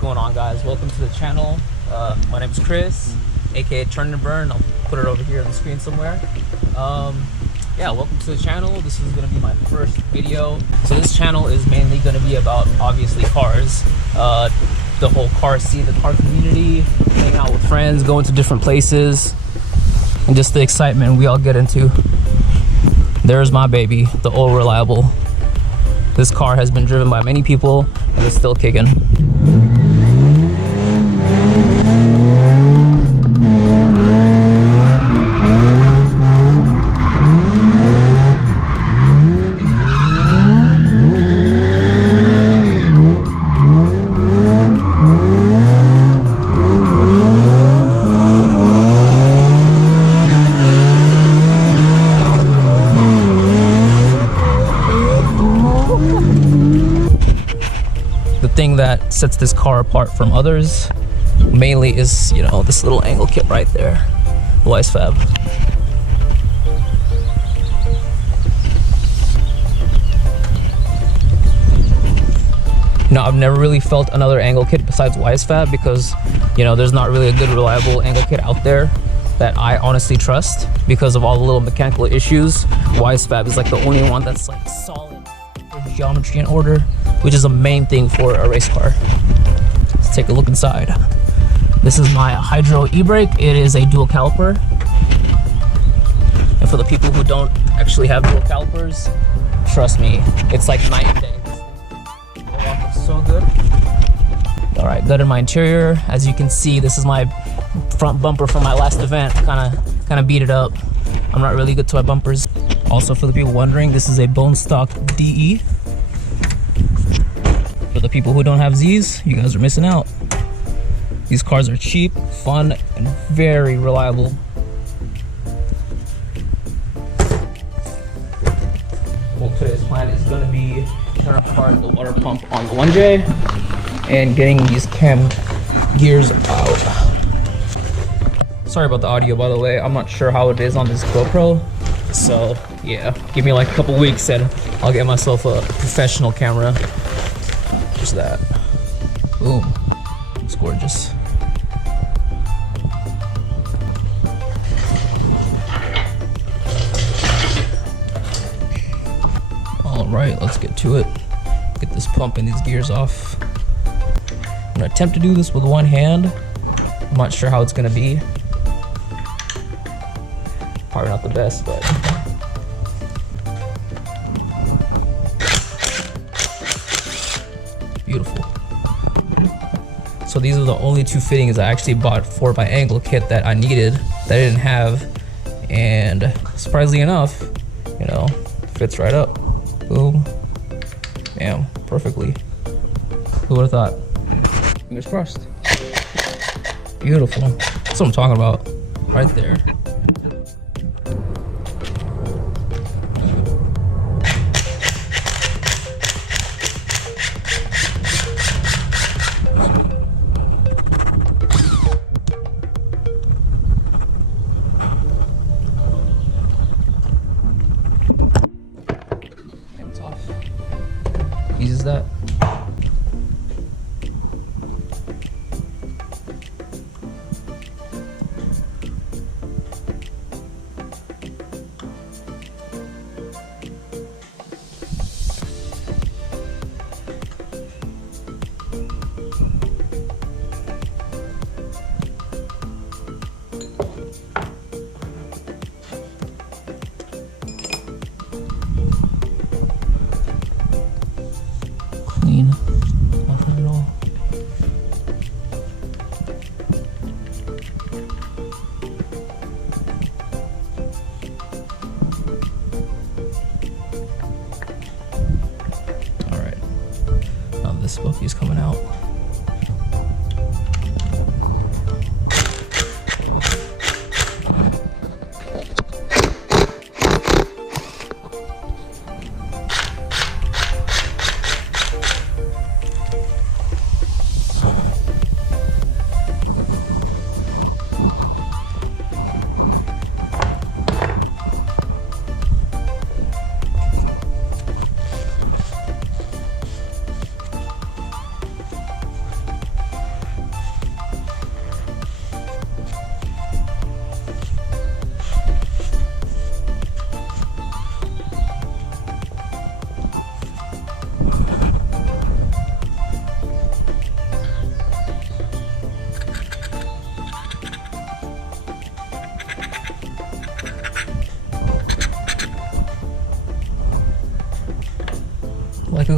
going on, guys? Welcome to the channel. My name is Chris, aka Turn and Burn. I'll put it over here on the screen somewhere. Yeah, welcome to the channel. This is going to be my first video. So this channel is mainly going to be about, obviously, cars. The whole car scene, the car community, hanging out with friends, going to different places, and just the excitement we all get into. There's my baby, the old reliable. This car has been driven by many people and is still kicking. The thing that sets this car apart from others mainly is, you know, this little angle kit right there, YSFAB. Now, I've never really felt another angle kit besides YSFAB because, you know, there's not really a good reliable angle kit out there that I honestly trust because of all the little mechanical issues. YSFAB is like the only one that's like solid for geometry and order, which is a main thing for a race car. Let's take a look inside. This is my Hydro e-brake. It is a dual caliper. And for the people who don't actually have dual calipers, trust me, it's like night and day. It walks so good. All right, good in my interior. As you can see, this is my front bumper from my last event. Kind of beat it up. I'm not really good to my bumpers. Also, for the people wondering, this is a bone stock DE. For the people who don't have Z's, you guys are missing out. These cars are cheap, fun, and very reliable. Well, today's plan is going to be tearing apart the water pump on the 1J and getting these cam gears out. Sorry about the audio, by the way. I'm not sure how it is on this GoPro. So, yeah, give me like a couple weeks and I'll get myself a professional camera. Just that. Boom. It's gorgeous. Alright, let's get to it. Get this pump and these gears off. I'm gonna attempt to do this with one hand. I'm not sure how it's gonna be. Probably not the best, but beautiful. So these are the only two fittings I actually bought for my angle kit that I needed, that I didn't have, and surprisingly enough, you know, fits right up. Boom. Bam. Perfectly. Who would have thought? Fingers crossed. Beautiful. That's what I'm talking about. Right there. Eases that. Nothing at all. All right, now this puppy's coming out.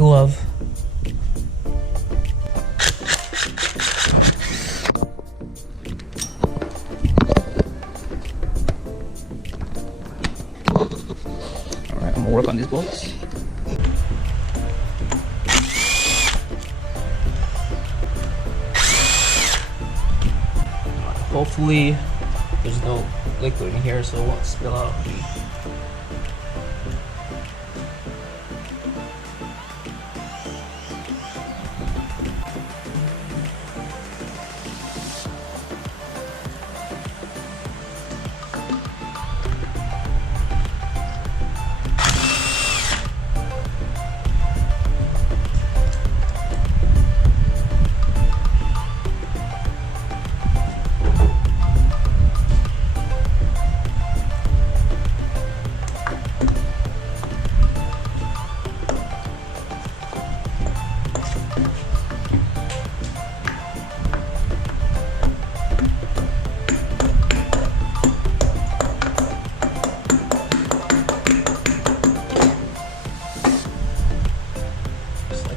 glove. Alright, I'm gonna work on these bolts. Hopefully there's no liquid in here so it won't spill out.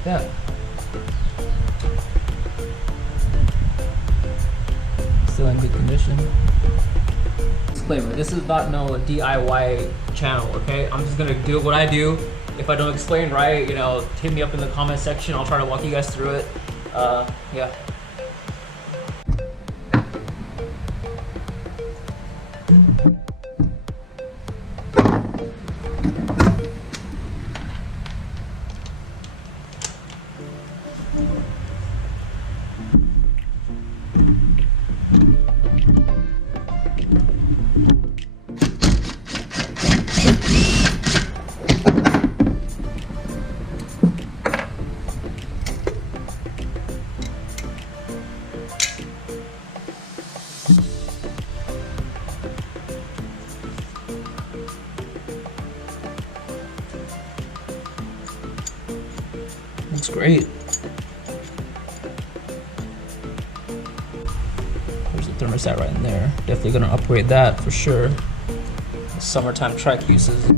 That. Still in good condition. Disclaimer, this is not no DIY channel, okay? I'm just gonna do what I do. If I don't explain right, you know, hit me up in the comment section. I'll try to walk you guys through it. Yeah. Looks great. There's a thermostat right in there. Definitely gonna upgrade that for sure. Summertime track uses.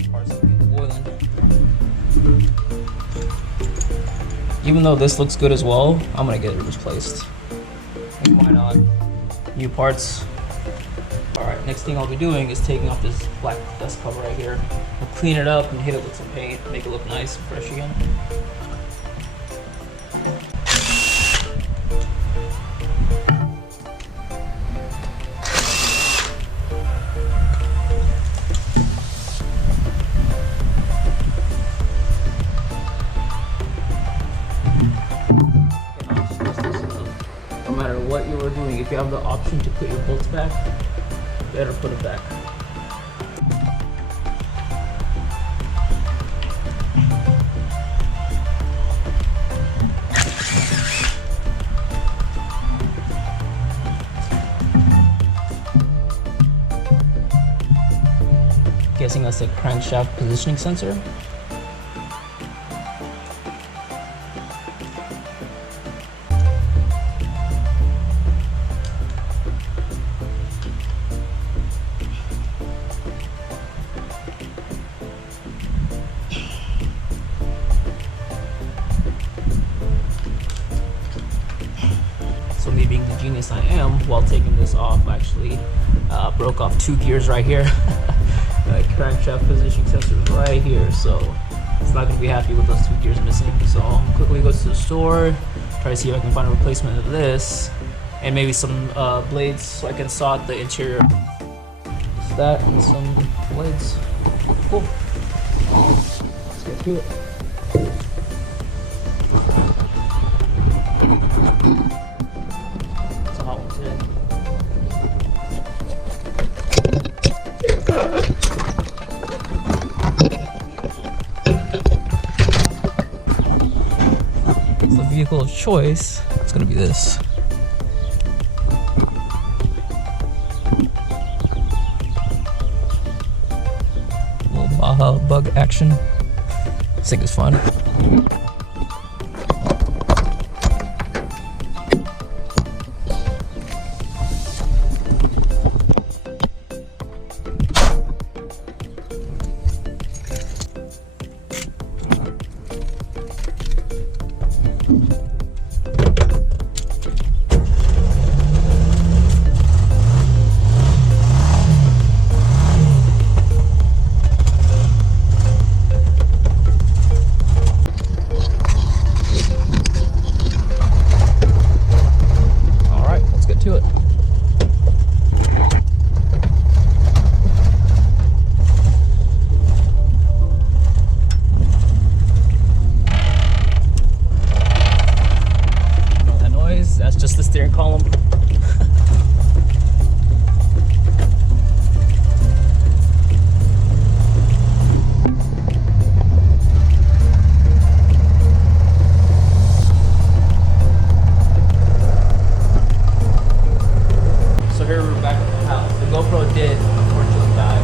Even though this looks good as well, I'm gonna get it replaced. Why not? New parts. Alright, next thing I'll be doing is taking off this black dust cover right here. We'll clean it up and hit it with some paint, make it look nice and fresh again. No matter what you are doing, if you have the option to put your bolts back, better put it back. Guessing that's a crankshaft positioning sensor. So me being the genius I am, while taking this off, I actually broke off 2 gears right here. Crankshaft positioning sensor is right here, so it's not going to be happy with those 2 gears missing. So I'll quickly go to the store, try to see if I can find a replacement of this, and maybe some blades so I can solder the interior. Just that and some blades. Cool. Let's get to it. It's a hot one today. It's the vehicle of choice. It's gonna be this. Little Baja bug action. This thing is fun. just the steering column. So here we're back at the house. The GoPro did unfortunately die.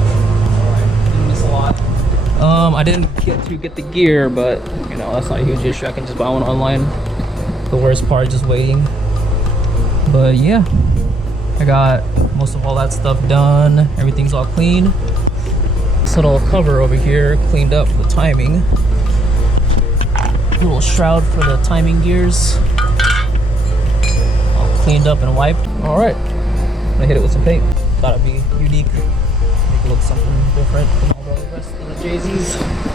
Alright, didn't miss a lot. I didn't get to get the gear, but you know, that's not a huge issue. I can just buy one online. The worst part is just waiting. But yeah, I got most of all that stuff done. Everything's all clean. This little cover over here cleaned up for the timing. Little shroud for the timing gears. All cleaned up and wiped. All right, I'm gonna hit it with some paint. Thought it'd be unique, make it look something different from all the rest of the 1jz's.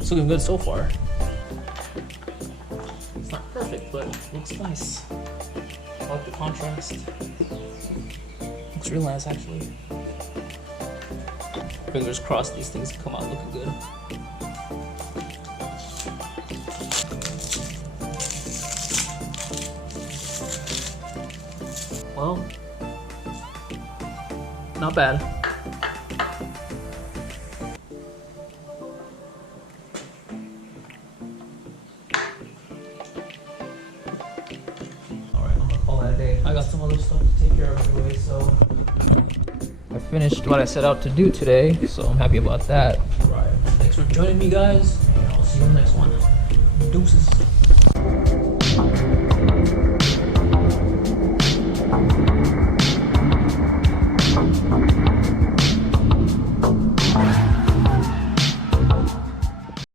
It's looking good so far. It's not perfect, but it looks nice. I like the contrast. Looks real nice, actually. Fingers crossed these things come out looking good. Well, not bad. I got some other stuff to take care of anyway, so I finished what I set out to do today, so I'm happy about that. Right. Thanks for joining me, guys, and I'll see you in the next one. Deuces.